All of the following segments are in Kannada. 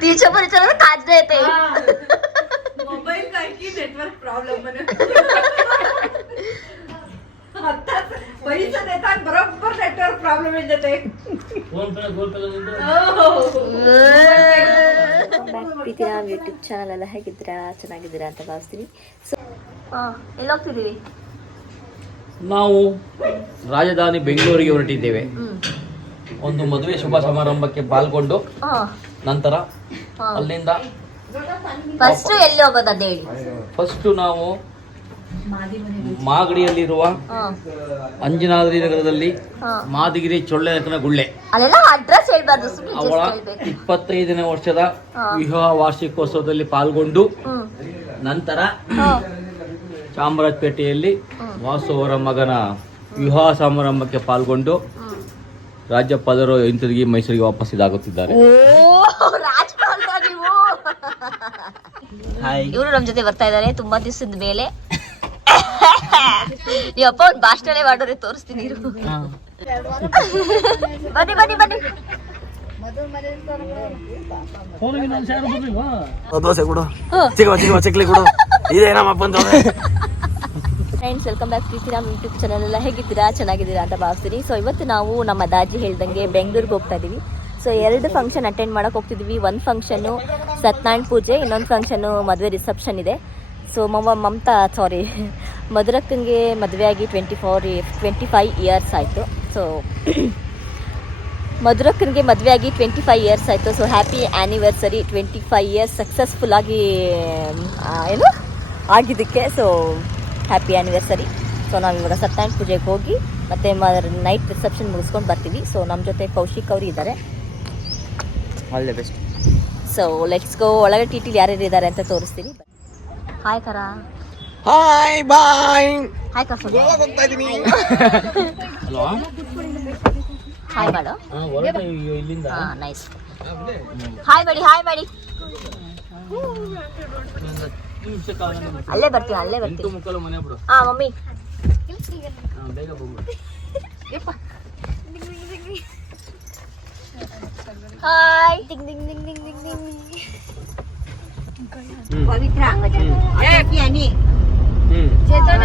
तिच्या परिचयाला काच देते मोबाईल काय की नेटवर्क प्रॉब्लेम म्हणे आताच पैसे देतात बरोबर नेटवर्क प्रॉब्लेम येते ಪ್ರೀತಿಯ ಯೂಟ್ಯೂಬ್ ಚಾನಲ್ ಎಲ್ಲ ಹೇಗಿದ್ದೀರಾ ಚೆನ್ನಾಗಿದ್ದೀರಾ ಅಂತ ಭಾವಿಸ್ತೀನಿ. ಸೊ ಎಲ್ಲಿ ಹೋಗ್ತಿದ್ದೀವಿ ನಾವು ರಾಜಧಾನಿ ಬೆಂಗಳೂರಿಗೆ ಹೊರಟಿದ್ದೇವೆ. ಒಂದು ಮದುವೆ ಶುಭ ಸಮಾರಂಭಕ್ಕೆ ಪಾಲ್ಗೊಂಡು ನಂತರ ಅಲ್ಲಿಂದ ಫಸ್ಟ್ ಎಲ್ಲಿ ಹೋಗೋದು ಅದೇ ಹೇಳಿ. ಫಸ್ಟ್ ನಾವು ಮಾಗಡಿಯಲ್ಲಿರುವ ಅಂಜನಾದ್ರಿ ನಗರದಲ್ಲಿ ಮಾದಿಗಿರಿ ಚೊಳ್ಳೆಕನ ಗುಳ್ಳೆ ಅಲ್ಲೆಲ್ಲ ಅಡ್ರೆಸ್ ಹೇಳ್ಬಾರ್ದು, ಅವಳ 25ನೇ ವರ್ಷದ ವಿವಾಹ ವಾರ್ಷಿಕೋತ್ಸವದಲ್ಲಿ ಪಾಲ್ಗೊಂಡು ನಂತರ ಚಾಮರಾಜಪೇಟೆಯಲ್ಲಿ ವಾಸು ಅವರ ಮಗನ ವಿವಾಹ ಸಮಾರಂಭಕ್ಕೆ ಪಾಲ್ಗೊಂಡು ರಾಜ್ಯಪಾಲರು ಹಿಂತಿರುಗಿ ಮೈಸೂರಿಗೆ ವಾಪಸ್ ಇದಾಗುತ್ತಿದ್ದಾರೆ. ಇವರು ನಮ್ಮ ಜೊತೆ ಬರ್ತಾ ಇದ್ದಾರೆ ತುಂಬಾ ದಿವಸದ ಮೇಲೆ. ನೀವು ಅಪ್ಪ ಒಂದು ಭಾಷಣನೇ ಮಾಡೋದೇ ತೋರಿಸ್ತೀನಿ ಇರು. ಬನ್ನಿ ಬನ್ನಿ ಬನ್ನಿ. Friends welcome back Preethi Ram YouTube channel ಎಲ್ಲ ಹೇಗಿದ್ದೀರಾ ಚೆನ್ನಾಗಿದ್ದೀರಾ ಅಂತ ಭಾವಿಸ್ತೀನಿ. ಸೊ ಇವತ್ತು ನಾವು ನಮ್ಮ ದಾಜಿ ಹೇಳ್ದಂಗೆ ಬೆಂಗಳೂರಿಗೆ ಹೋಗ್ತಾ ಇದ್ದೀವಿ. ಸೊ 2 ಫಂಕ್ಷನ್ ಅಟೆಂಡ್ ಮಾಡಕ್ಕೆ ಹೋಗ್ತಿದ್ವಿ. ಒಂದು ಫಂಕ್ಷನ್ನು ಸತ್ಯನಾರಾಯಣ ಪೂಜೆ, ಇನ್ನೊಂದು ಫಂಕ್ಷನ್ನು ಮದುವೆ ರಿಸೆಪ್ಷನ್ ಇದೆ. ಸೊ ಮಧುರಕ್ಕಂಗೆ ಮದುವೆ ಆಗಿ 25 ಇಯರ್ಸ್ ಆಯಿತು. ಸೊ ಮಧುರಕ್ಕನಿಗೆ ಮದುವೆ ಆಗಿ 25 ಇಯರ್ಸ್ ಆಯಿತು. So happy anniversary 25 years successful ಆಗಿ ಆಗಿದ್ದಕ್ಕೆ. So happy anniversary. ಸೊ ನಾವಿವಾಗ ಸತ್ಯನಾರಾಯಣ ಪೂಜೆಗೆ ಹೋಗಿ ಮತ್ತು ನೈಟ್ ರಿಸೆಪ್ಷನ್ ಮುಗಿಸ್ಕೊಂಡು ಬರ್ತೀವಿ. ಸೊ ನಮ್ಮ ಜೊತೆ ಕೌಶಿಕ್ ಅವರು ಇದ್ದಾರೆ. All the best. So let's go. ಒಳಗೆ ಟಿಟಿಲಿ ಯಾರ್ಯಾರು ಇದ್ದಾರೆ ಅಂತ ತೋರಿಸ್ತೀನಿ. ಹಾಯ್ ಕರ. Hi bye. ಹಾಯ್ ಕಫ. ಹೋಗ್ತಾ ಇದೀನಿ. ಹಲೋ ಹಾಯ್ ಮಾಡು. ಇಲ್ಲಿಂದ ನೈಸ್. ಹಾಯ್ ಮಾಡಿ ಹಾಯ್ ಮಾಡಿ. ಅಲ್ಲೇ ಬರ್ತೀನಿ ಅಲ್ಲೇ ಬರ್ತೀನಿ. ಮನೆ ಬಿಡು. ಮಮ್ಮಿ ಬೇಗ ಬಂದ್ಬಿಡು. Hi. Ding ding ding ding ding ding. Pavitra ಅನಿ ಚೇತನ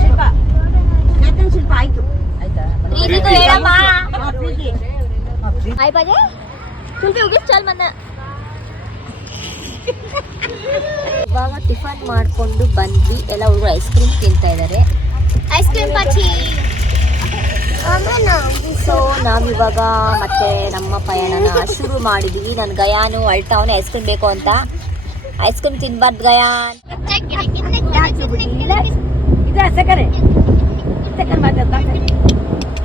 ಶಿಲ್ಪ ಚೇತನ ಶಿಲ್ಪ ಆಯ್ತು ಆಯ್ತಾ ಪ್ರೀತಿದು ಹೇಳಮ್ಮ. ಹಾಯ್ ಬಾಜೆ ಚುಲ್ಪಿ ಉಗಿಸ್ ಚಾಲ್ ಮನ್ನ. ಇವಾಗ ಟಿಫನ್ ಮಾಡಿಕೊಂಡು ಬಂದ್ವಿ. ಎಲ್ಲ ಹುಡುಗರು ಐಸ್ ಕ್ರೀಮ್ ತಿಂತಾ ಇದ್ದಾರೆ. ಐಸ್ ಕ್ರೀಮ್ ಪಾಚಿ. ಸೊ ನಾವಿವಾಗ ಮತ್ತೆ ನಮ್ಮ ಪಯಣನ ಶುರು ಮಾಡಿದ್ವಿ. ನನ್ನ ಗಯಾನು ಅಳ್ತಾವನೆ ಐಸ್ ಕ್ರೀಮ್ ಬೇಕು ಅಂತ. ಐಸ್ ಕ್ರೀಮ್ ತಿನ್ಬಾರ್ದು ಗಯಾನ್.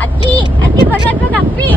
ಅಕ್ಕಿ ಅಕ್ಕಿ ಬರೋದು ಅಪ್ಪಿ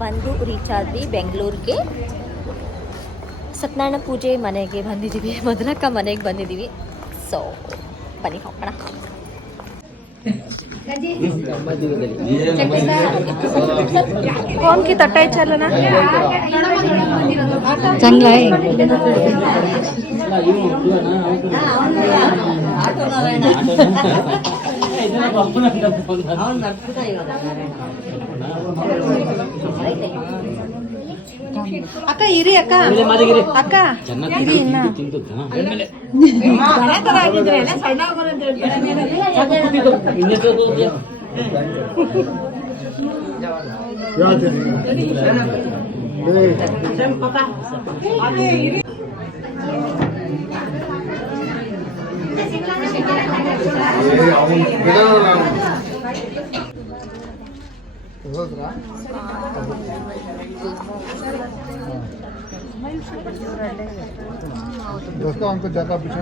ಬಂದು ರೀಚ್ ಆದ್ವಿ ಬೆಂಗಳೂರಿಗೆ. ಸತ್ಯನಾರಾಯಣ ಪೂಜೆ ಮನೆಗೆ ಬಂದಿದ್ದೀವಿ. ಮಧುರಕ್ಕ ಮನೆಗೆ ಬಂದಿದ್ದೀವಿ. ಸೊ ಬನ್ನಿ ಹೋಗೋಣ. कौन की तट्टा चलना चांगला आहे. ಅಕ್ಕ ಇರಿ ಅಕ್ಕ ಅಕ್ಕ ಇರಿ ಇನ್ನ दोस्तों हमको जगह पीछे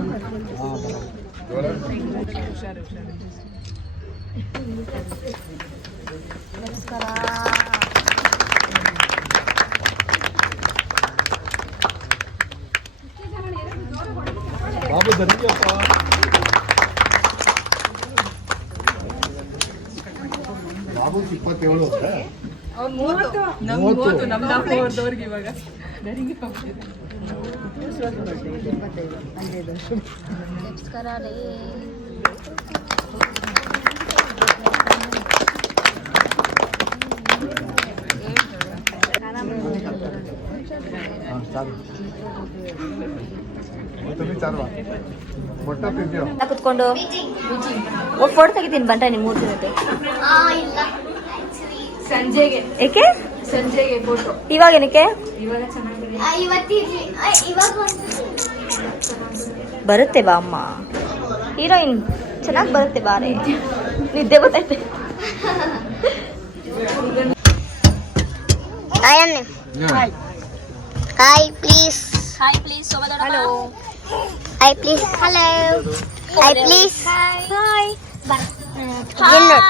ಬಾಬು ಧನ್ಯಪ್ಪ. ಬಾಬು 27. ನಮಸ್ಕಾರ ರೀ. ಕುತ್ಕೊಂಡು ಫೋಟೋ ತೆಗಿತೀನಿ ಬಂದ್ರೆ ನಿಮ್ಮ ಮೂರು ಜೊತೆ. ಸಂಜೆಗೆ ಏಕೆ ಸಂಜೆಗೆ ಫೋಟೋ ಇವಾಗ ಏನಕ್ಕೆ ಇವಾಗ ಚೆನ್ನಾಗಿದೆ. ಬರುತ್ತೆ ಬಾ ಅಮ್ಮ, ಹೀರೋಯಿನ್ ಚೆನ್ನಾಗಿ ಬರುತ್ತೆ ಬಾರೆ. ನಿದ್ದೆ ಬರ್ತೈತೆ. Hi, please. Hi please hello Hi, please. Hello. Hi, please. Hi Dinner.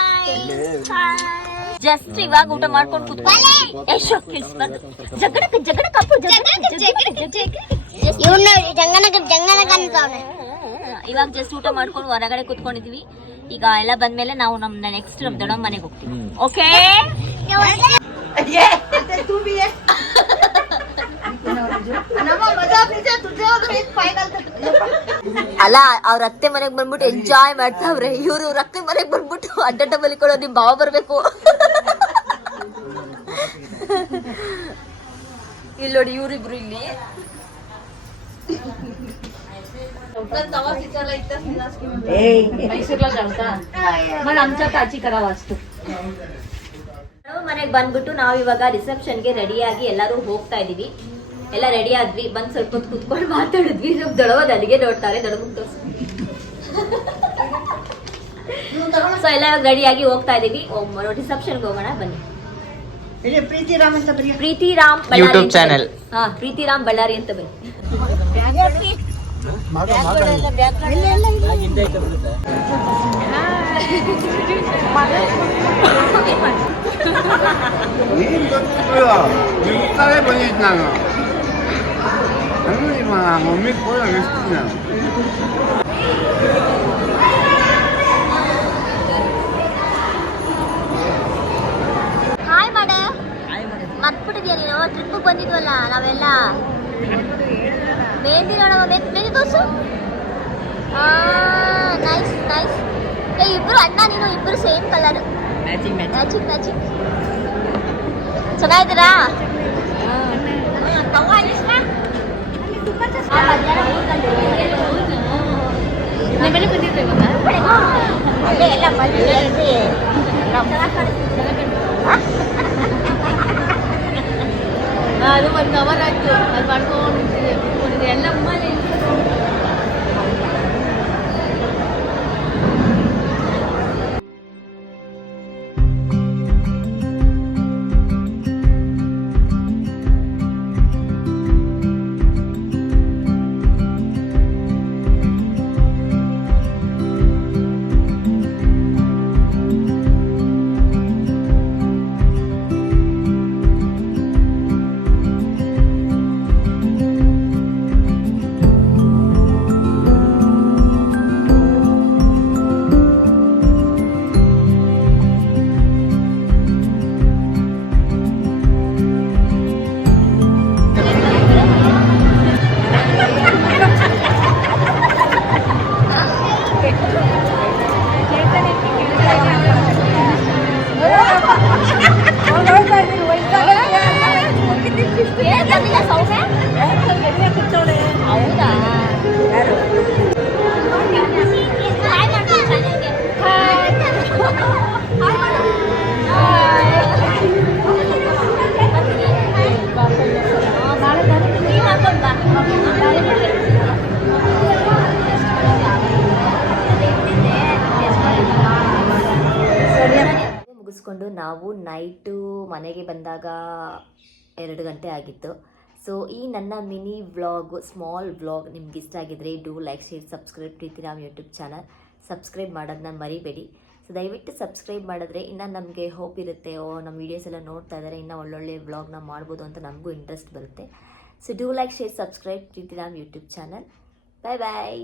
Just ಇವಾಗ ಊಟ ಮಾಡ್ಕೊಂಡು ಕೂತ್ಕೊಂಡು ಎಷ್ಟು ಕೇಳಿಸ್ಬಾರ್ದು. ಜಗಡಕ್ಕೆ ಜಗಡಕ್ಕಪ್ಪು ಇವನು ಜಂಗನಗ ಅಂತವ್ನೆ. ಇವಾಗ ಜಸ್ಟ್ ಊಟ ಮಾಡ್ಕೊಂಡು ಹೊರಗಡೆ ಕೂತ್ಕೊಂಡಿದ್ವಿ. ಈಗ ಎಲ್ಲ ಬಂದ್ಮೇಲೆ ನಾವು ನಮ್ಮ ನೆಕ್ಸ್ಟ್ ನಮ್ಮ ದೊಡ್ಡಮ್ಮ ಮನೆಗೆ ಹೋಗ್ತೀವಿ. ಓಕೆ ಅಲ್ಲ, ಅವ್ರ ಅತ್ತೆ ಮನೆಗ್ ಬಂದ್ಬಿಟ್ಟು ಎಂಜಾಯ್ ಮಾಡ್ತಾವ್ರೆ. ಇವ್ರು ಅವ್ರ ಅತ್ತೆ ಮನೆಗ್ ಬಂದ್ಬಿಟ್ಟು ಅಡ್ಡ ಮಲಿಕೊಳ್ಳೋ ನಿಮ್ ಭಾವ ಬರ್ಬೇಕು. ಇಲ್ಲಿ ನೋಡಿ ಇವ್ರಿಬ್ರು ಇಲ್ಲಿ ಮನೆಗೆ ಬಂದ್ಬಿಟ್ಟು ನಾವು ಇವಾಗ ರಿಸೆಪ್ಷನ್ಗೆ ರೆಡಿಯಾಗಿ ಎಲ್ಲರೂ ಹೋಗ್ತಾ ಇದೀವಿ. ಎಲ್ಲ ರೆಡಿ ಆದ್ವಿ. ಬಂದ್ ಸ್ವಲ್ಪ ಹೊತ್ತು ಕುತ್ಕೊಂಡು ಮಾತಾಡಿದ್ವಿ. ನಮ್ ದೊಡವದ ಅಲ್ಲಿಗೆ ನೋಡ್ತಾರೆ. ದೊಡಮಗ್ ತೋರ್ಸು. ಸೊ ಎಲ್ಲ ರೆಡಿಯಾಗಿ ಹೋಗ್ತಾ ಇದೀವಿ. ರಿಸೆಪ್ಷನ್ಗೆ ಹೋಗೋಣ ಬನ್ನಿ. ಪ್ರೀತಿರಾಮ್ ಯೂಟ್ಯೂಬ್ ಚಾನೆಲ್. ಹಾ, ಪ್ರೀತಿರಾಮ್ ಬಳ್ಳಾರಿ ಅಂತ ಬನ್ನಿ. ನೀನ್ ಗೊತ್ತಿಲ್ಲ ನಿಮ್ತಾನೆ ಬಂದಿದ್ದು ನಾನು ನಿಮ್ಮ ಮಮ್ಮಿ ಕೂಡ ನಿಲ್ಸ್ತೀನಿ ನಾನು. ಹಾಯ್ ಮಾಡ ಮರ್ತ್ಬಿಟ್ಟಿದ್ಯಾ ನೀನು? ಟ್ರಿಪ್ ಬಂದಿದ್ವಲ್ಲ ನಾವೆಲ್ಲ. ಮೆಹಂದಿ ನೋಡವ, ಮೆಹಂದಿ ತೋರ್ಸು. Nice nice. ಇಬ್ರು ಅಣ್ಣ ನೀನು ಇಬ್ರು ಸೇಮ್ ಕಲರ್. Matching matching. ಚೆನ್ನಾಗಿದ್ದೀರಾ? ಅಲ್ಲೇ ಎಲ್ಲ ಅದು 1 ಅವರ್ ಆಯ್ತು. ಅದು ಮಾಡ್ಕೊಂಡು ಎಲ್ಲ ಹೌದಾ? ಮುಗಿಸ್ಕೊಂಡು ನಾವು ನೈಟು ಮನೆಗೆ ಬಂದಾಗ 2 ಗಂಟೆ ಆಗಿತ್ತು. ಸೊ ಈ ನನ್ನ ಮಿನಿ ವ್ಲಾಗ್, ಸ್ಮಾಲ್ ವ್ಲಾಗ್ ನಿಮ್ಗೆ ಇಷ್ಟ ಆಗಿದ್ರೆ do like, share, subscribe Preethi Ram YouTube channel. Subscribe ಮಾಡೋದನ್ನ ಮರಿಬೇಡಿ. ಸೊ ದಯವಿಟ್ಟು ಸಬ್ಸ್ಕ್ರೈಬ್ ಮಾಡಿದ್ರೆ ಇನ್ನೂ ನಮಗೆ ಹೋಪ್ ಇರುತ್ತೆ, ಓ ನಮ್ಮ ವೀಡಿಯೋಸ್ ಎಲ್ಲ ನೋಡ್ತಾ ಇದ್ದಾರೆ, ಇನ್ನೂ ಒಳ್ಳೊಳ್ಳೆ ವ್ಲಾಗ್ನ ಮಾಡ್ಬೋದು ಅಂತ ನಮಗೂ ಇಂಟ್ರೆಸ್ಟ್ ಬರುತ್ತೆ. So do like, share, subscribe Preethi Ram YouTube channel. Bye bye.